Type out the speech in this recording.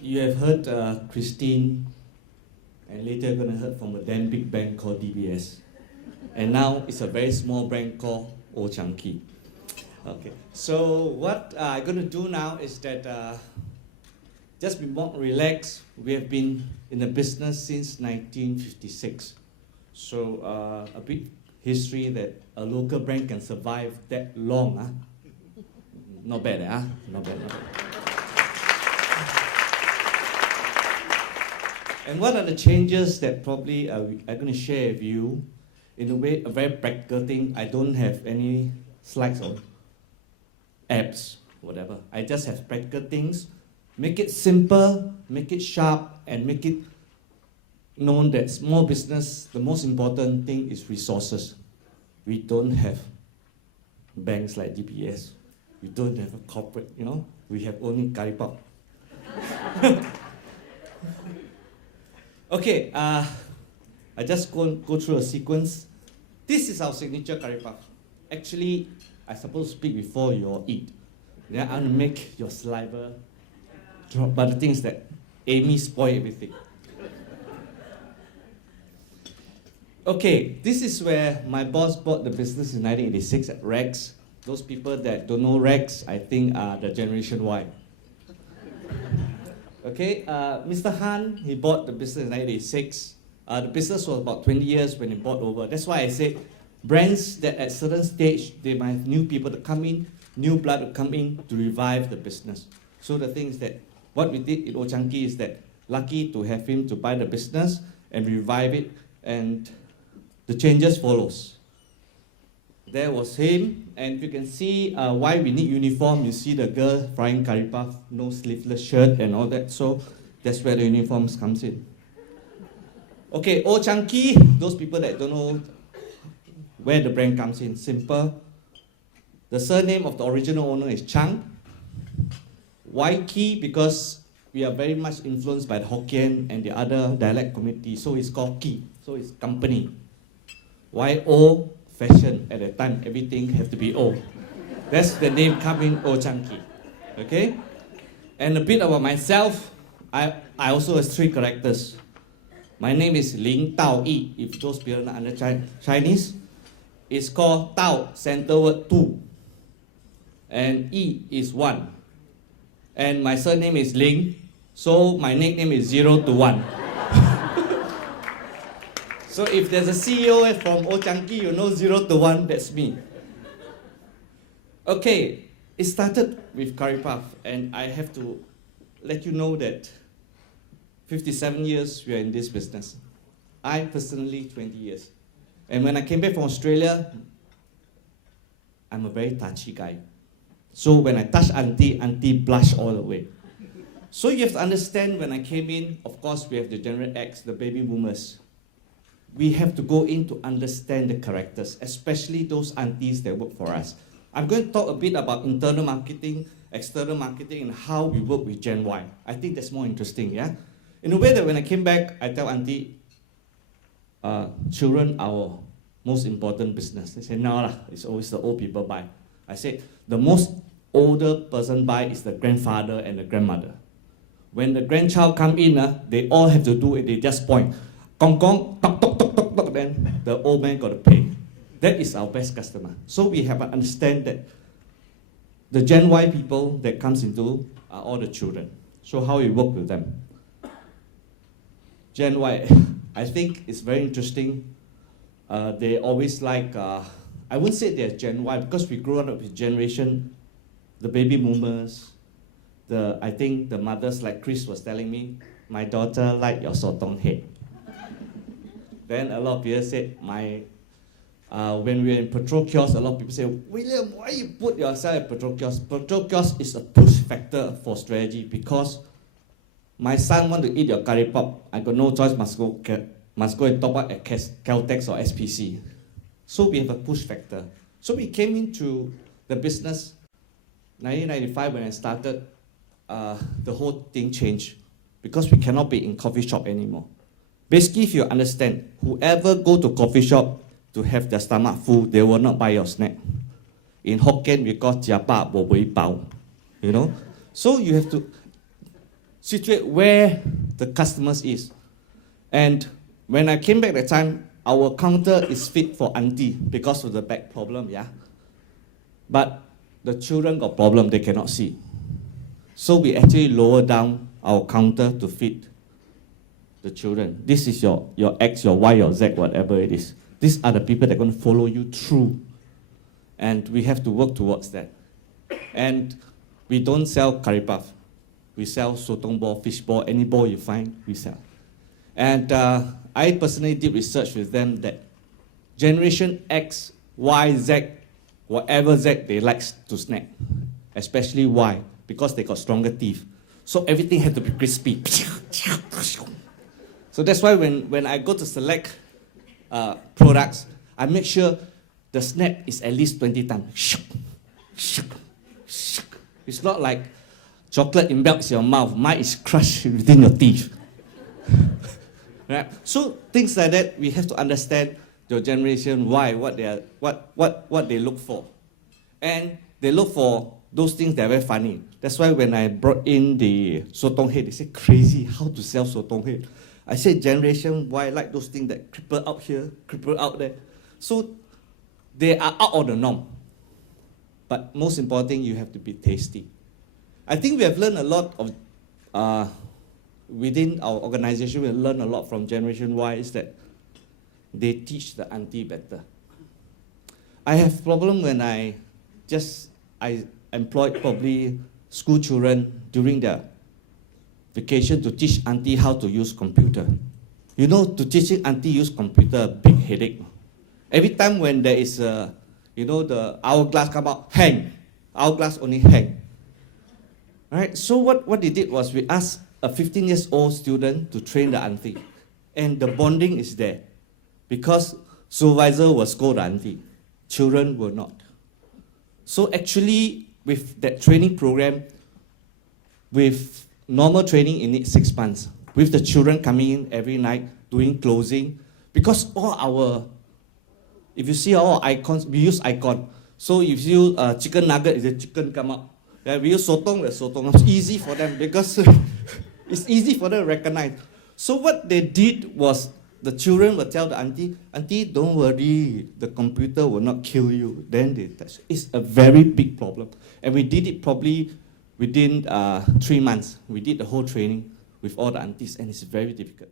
You have heard Christine, and later you're going to hear from a damn big bank called DBS. And now it's a very small bank called Old Chang Kee. Okay, so what I'm going to do now is that just be more relaxed. We have been in the business since 1956. So a big history that a local brand can survive that long. Huh? Not bad, huh? Not bad, not bad. And what are the changes that probably I'm going to share with you? In a way, a very practical thing. I don't have any slides or apps, whatever. I just have practical things. Make it simple, make it sharp, and make it known that small business, the most important thing is resources. We don't have banks like DBS. We don't have a corporate, we have only curry puff. Okay, I just go through a sequence. This is our signature curry puff. Actually, I'm supposed to speak before you all eat. Then I'm going to make your saliva drop. But the thing is that Amy spoiled everything. Okay, this is where my boss bought the business in 1986 at Rex. Those people that don't know Rex, I think are the Generation Y. Okay, Mr. Han, he bought the business in 1986. The business was about 20 years when he bought over. That's why I said brands that at certain stage, they might have new people to come in, new blood to come in to revive the business. So the thing is that what we did in Old Chang Kee is that lucky to have him to buy the business and revive it, and the changes follows. There was him, and if you can see why we need uniform, you see the girl frying curry puff, no sleeveless shirt and all that, so that's where the uniforms comes in. Okay, Old Chang Kee, those people that don't know where the brand comes in, simple. The surname of the original owner is Chang. Why Kee? Because we are very much influenced by the Hokkien and the other dialect community, so it's called Kee, so it's company. Why O? Fashion. At the time, everything have to be O. That's the name coming, Old Chang Kee. Okay? And a bit about myself, I also have 3 characters. My name is Ling Dao Yi, if those people are under Chinese. It's called Dao, center word 2. And Yi is 1. And my surname is Ling, so my nickname is 0 to 1. So if there's a CEO from Old Chang Kee, 0 to 1, that's me. Okay, it started with curry puff, and I have to let you know that 57 years we are in this business. I personally 20 years. And when I came back from Australia, I'm a very touchy guy. So when I touch auntie, auntie blush all the way. So you have to understand, when I came in, of course we have the General X, the baby boomers. We have to go in to understand the characters, especially those aunties that work for us. I'm going to talk a bit about internal marketing, external marketing, and how we work with Gen Y. I think that's more interesting, yeah? In a way that when I came back, I tell auntie, children are our most important business. They say, no, it's always the old people buy. I said, the most older person buy is the grandfather and the grandmother. When the grandchild come in, they all have to do it, they just point. Gong gong, tok tok tok tok tok, then the old man got to pay. That is our best customer. So we have to understand that the Gen Y people that comes into are all the children. So how we work with them. Gen Y, I think it's very interesting. They always like, I wouldn't say they're Gen Y because we grew up with generation, the baby boomers, I think the mothers, like Chris was telling me, my daughter like your sotong head. Then a lot of people said, when we were in petrol kiosk, a lot of people say, William, why you put yourself at petrol kiosk? Petrol kiosk is a push factor for strategy because my son want to eat your curry pop. I got no choice, must go and top up at Caltex or SPC. So we have a push factor. So we came into the business 1995 when I started. The whole thing changed because we cannot be in coffee shop anymore. Basically, if you understand, whoever go to coffee shop to have their stomach full, they will not buy your snack. In Hokkien, we call jia ba bo wei bao, So you have to. situate where the customers is. And when I came back that time, our counter is fit for auntie because of the back problem, yeah. But the children got problem, they cannot see. So we actually lower down our counter to fit the children. This is your X, your Y, your Z, whatever it is. These are the people that are going to follow you through. And we have to work towards that. And we don't sell curry puff. We sell sotong ball, fish ball, any ball you find, we sell. And I personally did research with them that Generation X, Y, Z, whatever Z they like to snack, especially Y, because they got stronger teeth. So everything had to be crispy. So that's why when I go to select products, I make sure the snap is at least 20 times. It's not like chocolate melts your mouth. Mine is crushed within your teeth. Right? So things like that, we have to understand your generation, why, what they look for. And they look for those things that are very funny. That's why when I brought in the sotong head, they said, crazy, how to sell sotong head? I said, generation Y like those things that cripple out here, cripple out there. So they are out of the norm. But most important thing, you have to be tasty. I think we have learned a lot of, within our organization, we have learned a lot from Generation Y is that they teach the auntie better. I have problem when I employed probably school children during their vacation to teach auntie how to use computer. You know, to teaching auntie use computer, big headache. Every time when there is a, the hourglass come out, hang. Hourglass only hang. Right? So what they did was we asked a 15-year-old student to train the auntie. And the bonding is there. Because supervisor will scold the auntie. Children will not. So actually, with that training program, with normal training, it needs 6 months. With the children coming in every night, doing closing. Because if you see our icons, we use icon. So if you use chicken nugget, the chicken come out. Yeah, we use sotong, the sotong. It's easy for them because it's easy for them to recognize. So what they did was the children will tell the auntie, auntie, don't worry, the computer will not kill you. Then they touch. It's a very big problem. And we did it probably within 3 months. We did the whole training with all the aunties, and it's very difficult.